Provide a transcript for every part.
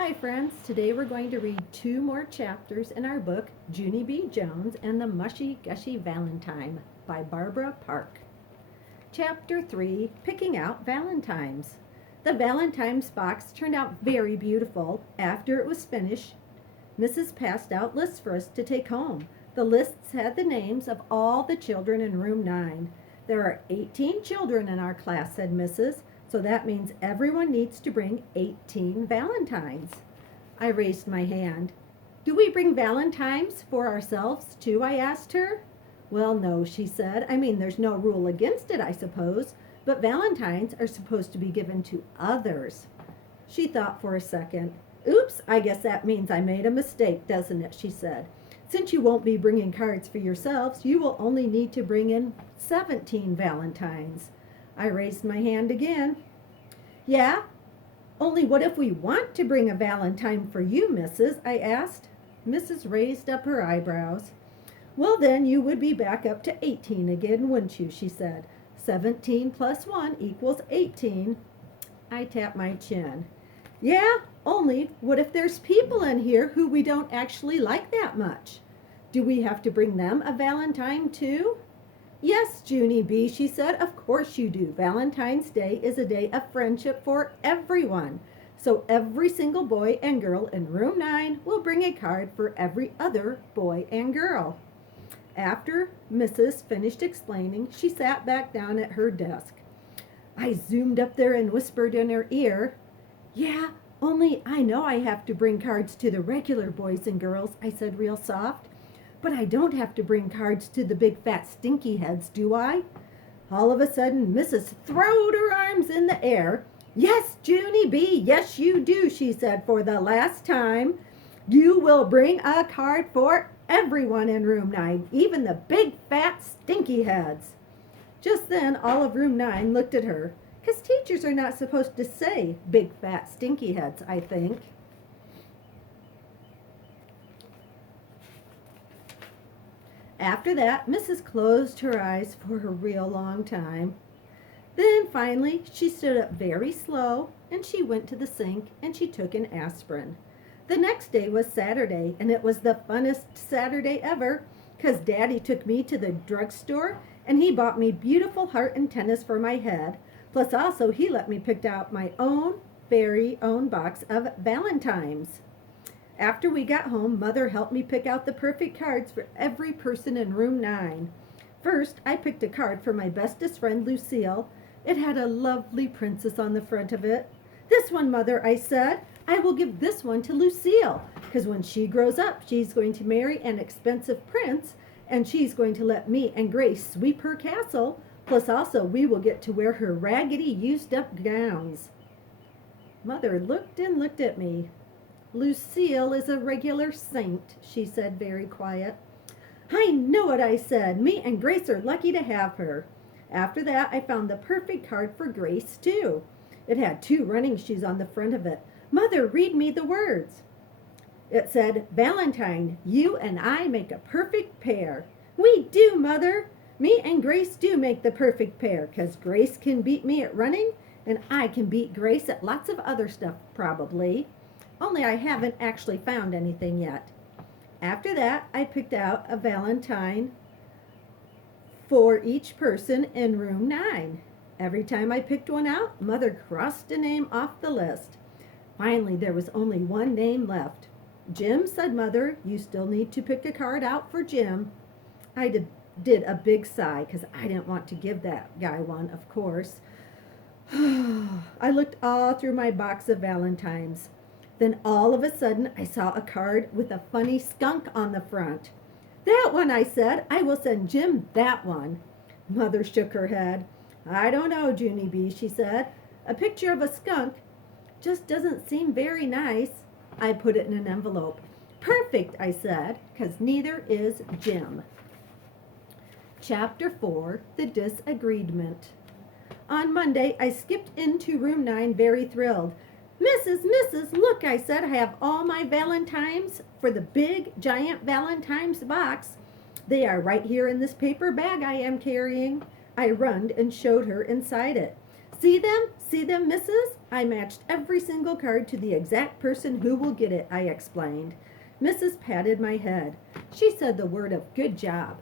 Hi friends, today we're going to read two more chapters in our book, Junie B. Jones and the Mushy, Gushy Valentime by Barbara Park. Chapter 3, Picking Out Valentimes. The Valentimes box turned out very beautiful. After it was finished, Mrs. passed out lists for us to take home. The lists had the names of all the children in room 9. There are 18 children in our class, said Mrs., so that means everyone needs to bring 18 valentines. I raised my hand. Do we bring valentines for ourselves too? I asked her. Well, no, she said. I mean, there's no rule against it, I suppose, but valentines are supposed to be given to others. She thought for a second. Oops, I guess that means I made a mistake, doesn't it? She said. Since you won't be bringing cards for yourselves, you will only need to bring in 17 valentines. I raised my hand again. Yeah, only what if we want to bring a valentine for you, Mrs.? I asked. Mrs. raised up her eyebrows. Well, then you would be back up to 18 again, wouldn't you? She said. 17 plus 1 equals 18. I tapped my chin. Yeah, only what if there's people in here who we don't actually like that much? Do we have to bring them a valentine too? Yes, Junie B., she said, of course you do. Valentine's Day is a day of friendship for everyone. So every single boy and girl in room 9 will bring a card for every other boy and girl. After Mrs. finished explaining, she sat back down at her desk. I zoomed up there and whispered in her ear, Yeah, only I know I have to bring cards to the regular boys and girls, I said real soft. But I don't have to bring cards to the big fat stinky heads, do I? All of a sudden, Mrs. throwed her arms in the air. Yes, Junie B., yes you do, she said for the last time. You will bring a card for everyone in room 9, even the big fat stinky heads. Just then, all of room 9 looked at her, because teachers are not supposed to say big fat stinky heads, I think. After that, Mrs. closed her eyes for a real long time. Then finally, she stood up very slow and she went to the sink and she took an aspirin. The next day was Saturday, and it was the funnest Saturday ever, 'cause Daddy took me to the drugstore and he bought me beautiful heart antennas for my head. Plus also he let me pick out my very own box of Valentimes. After we got home, Mother helped me pick out the perfect cards for every person in room 9. First, I picked a card for my bestest friend, Lucille. It had a lovely princess on the front of it. This one, Mother, I said. I will give this one to Lucille, because when she grows up, she's going to marry an expensive prince, and she's going to let me and Grace sweep her castle. Plus also, we will get to wear her raggedy, used-up gowns. Mother looked and looked at me. Lucille is a regular saint, she said very quiet. I know it, I said. Me and Grace are lucky to have her. After that, I found the perfect card for Grace, too. It had 2 running shoes on the front of it. Mother, read me the words. It said, Valentine, you and I make a perfect pair. We do, Mother. Me and Grace do make the perfect pair, 'cause Grace can beat me at running, and I can beat Grace at lots of other stuff, probably. Only I haven't actually found anything yet. After that, I picked out a valentine for each person in room 9. Every time I picked one out, Mother crossed a name off the list. Finally, there was only one name left. Jim, said Mother, you still need to pick a card out for Jim. I did a big sigh, because I didn't want to give that guy one, of course. I looked all through my box of valentines. Then all of a sudden, I saw a card with a funny skunk on the front. That one, I said. I will send Jim that one. Mother shook her head. I don't know, Junie B., she said. A picture of a skunk just doesn't seem very nice. I put it in an envelope. Perfect, I said, 'cause neither is Jim. Chapter 4, The Disagreement. On Monday, I skipped into room 9 very thrilled. Mrs., look, I said, I have all my valentines for the big, giant valentines box. They are right here in this paper bag I am carrying. I runned and showed her inside it. See them, Mrs.? I matched every single card to the exact person who will get it, I explained. Mrs. patted my head. She said the word of good job.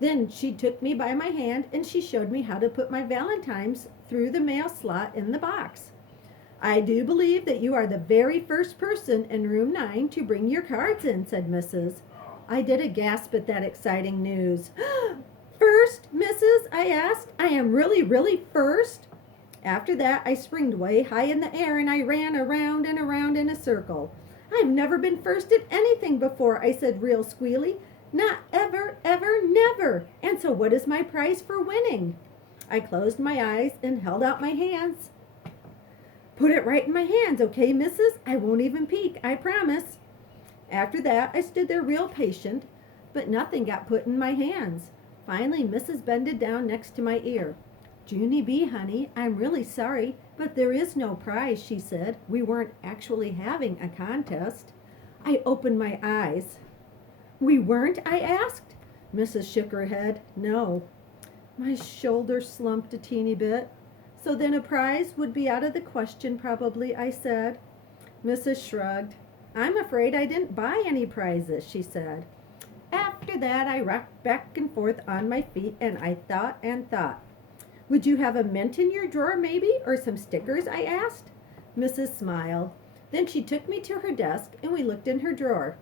Then she took me by my hand and she showed me how to put my Valentines through the mail slot in the box. I do believe that you are the very first person in room 9 to bring your cards in, said Mrs. I did a gasp at that exciting news. First, Mrs., I asked. I am really first? After that, I springed way high in the air and I ran around and around in a circle. I've never been first at anything before, I said real squealy. Not ever, never. And so what is my prize for winning? I closed my eyes and held out my hands. Put it right in my hands, okay, Mrs.? I won't even peek, I promise. After that, I stood there real patient, but nothing got put in my hands. Finally, Mrs. bended down next to my ear. Junie B, honey, I'm really sorry, but there is no prize, she said. We weren't actually having a contest. I opened my eyes. We weren't, I asked. Mrs. shook her head. No. My shoulder slumped a teeny bit. So then a prize would be out of the question, probably, I said. Mrs. shrugged. I'm afraid I didn't buy any prizes, she said. After that, I rocked back and forth on my feet, and I thought and thought. Would you have a mint in your drawer, maybe, or some stickers, I asked. Mrs. smiled. Then she took me to her desk, and we looked in her drawer.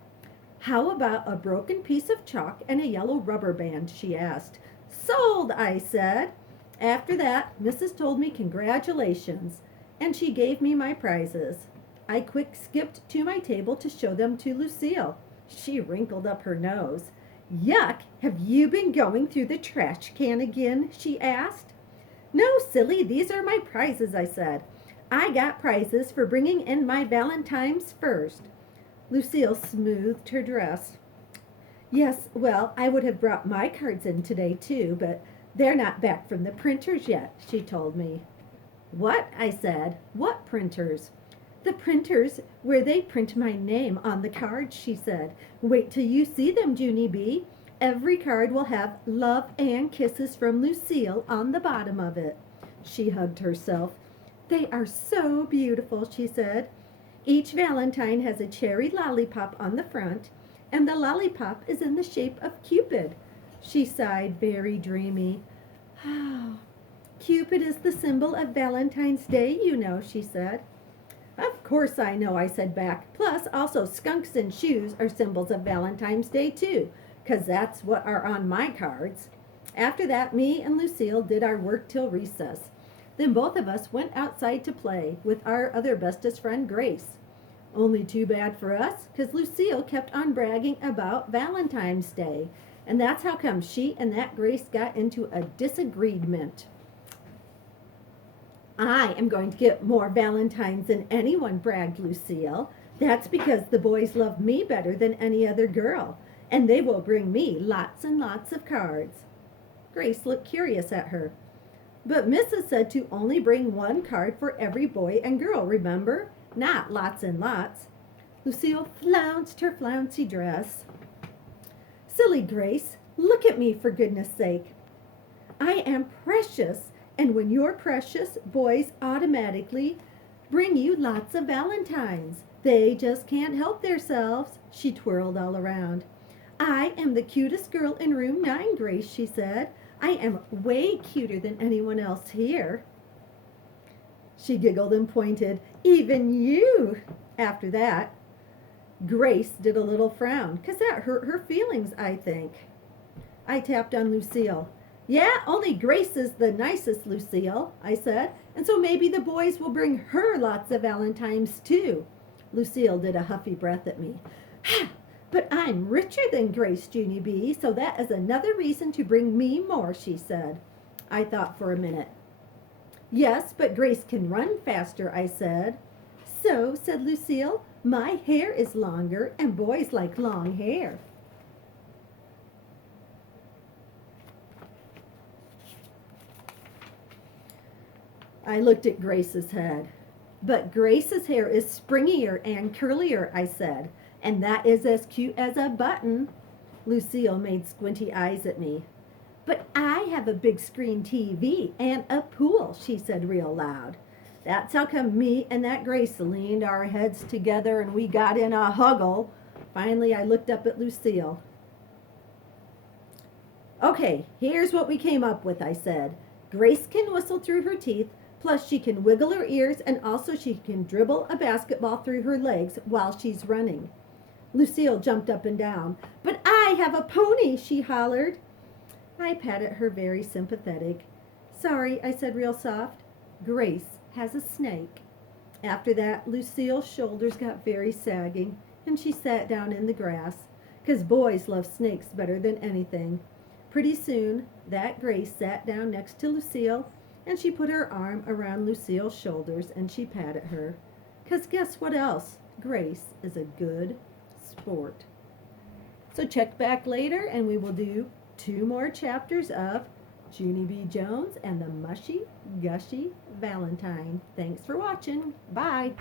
How about a broken piece of chalk and a yellow rubber band, she asked. Sold, I said. After that, Mrs. told me congratulations, and she gave me my prizes. I quick skipped to my table to show them to Lucille. She wrinkled up her nose. Yuck, have you been going through the trash can again? She asked. No, silly, these are my prizes, I said. I got prizes for bringing in my Valentines first. Lucille smoothed her dress. Yes, well, I would have brought my cards in today, too, but they're not back from the printers yet, she told me. What? I said. What printers? The printers where they print my name on the cards, she said. Wait till you see them, Junie B. Every card will have love and kisses from Lucille on the bottom of it. She hugged herself. They are so beautiful, she said. Each Valentine has a cherry lollipop on the front, and the lollipop is in the shape of Cupid. She sighed, very dreamy. Cupid is the symbol of Valentine's Day, you know, she said. Of course I know, I said back. Plus, also skunks and shoes are symbols of Valentine's Day, too, 'cause that's what are on my cards. After that, me and Lucille did our work till recess. Then both of us went outside to play with our other bestest friend, Grace. Only too bad for us, 'cause Lucille kept on bragging about Valentine's Day, and that's how come she and that Grace got into a disagreement. I am going to get more Valentines than anyone, bragged Lucille. That's because the boys love me better than any other girl, and they will bring me lots and lots of cards. Grace looked curious at her. But Mrs. said to only bring one card for every boy and girl, remember? Not lots and lots. Lucille flounced her flouncy dress. Silly Grace, look at me for goodness sake. I am precious, and when you're precious, boys automatically bring you lots of Valentines. They just can't help themselves. She twirled all around. I am the cutest girl in room 9, Grace, she said. I am way cuter than anyone else here. She giggled and pointed. Even you! After that, Grace did a little frown, 'cause that hurt her feelings, I think. I tapped on Lucille. Yeah, only Grace is the nicest, Lucille, I said, and so maybe the boys will bring her lots of Valentines, too. Lucille did a huffy breath at me. But I'm richer than Grace, Junie B, so that is another reason to bring me more, she said. I thought for a minute. Yes, but Grace can run faster, I said. So, said Lucille, my hair is longer, and boys like long hair. I looked at Grace's head. But Grace's hair is springier and curlier, I said, and that is as cute as a button. Lucille made squinty eyes at me. But I have a big screen TV and a pool, she said real loud. That's how come me and that Grace leaned our heads together and we got in a huggle. Finally, I looked up at Lucille. Okay, here's what we came up with, I said. Grace can whistle through her teeth, plus she can wiggle her ears, and also she can dribble a basketball through her legs while she's running. Lucille jumped up and down. But I have a pony, she hollered. I patted her very sympathetic. Sorry, I said real soft. Grace has a snake. After that, Lucille's shoulders got very sagging, and she sat down in the grass, 'cause boys love snakes better than anything. Pretty soon, that Grace sat down next to Lucille, and she put her arm around Lucille's shoulders and she patted her. 'Cause guess what else? Grace is a good sport. So check back later and we will do 2 more chapters of Junie B. Jones and the Mushy, Gushy Valentine. Thanks for watching. Bye.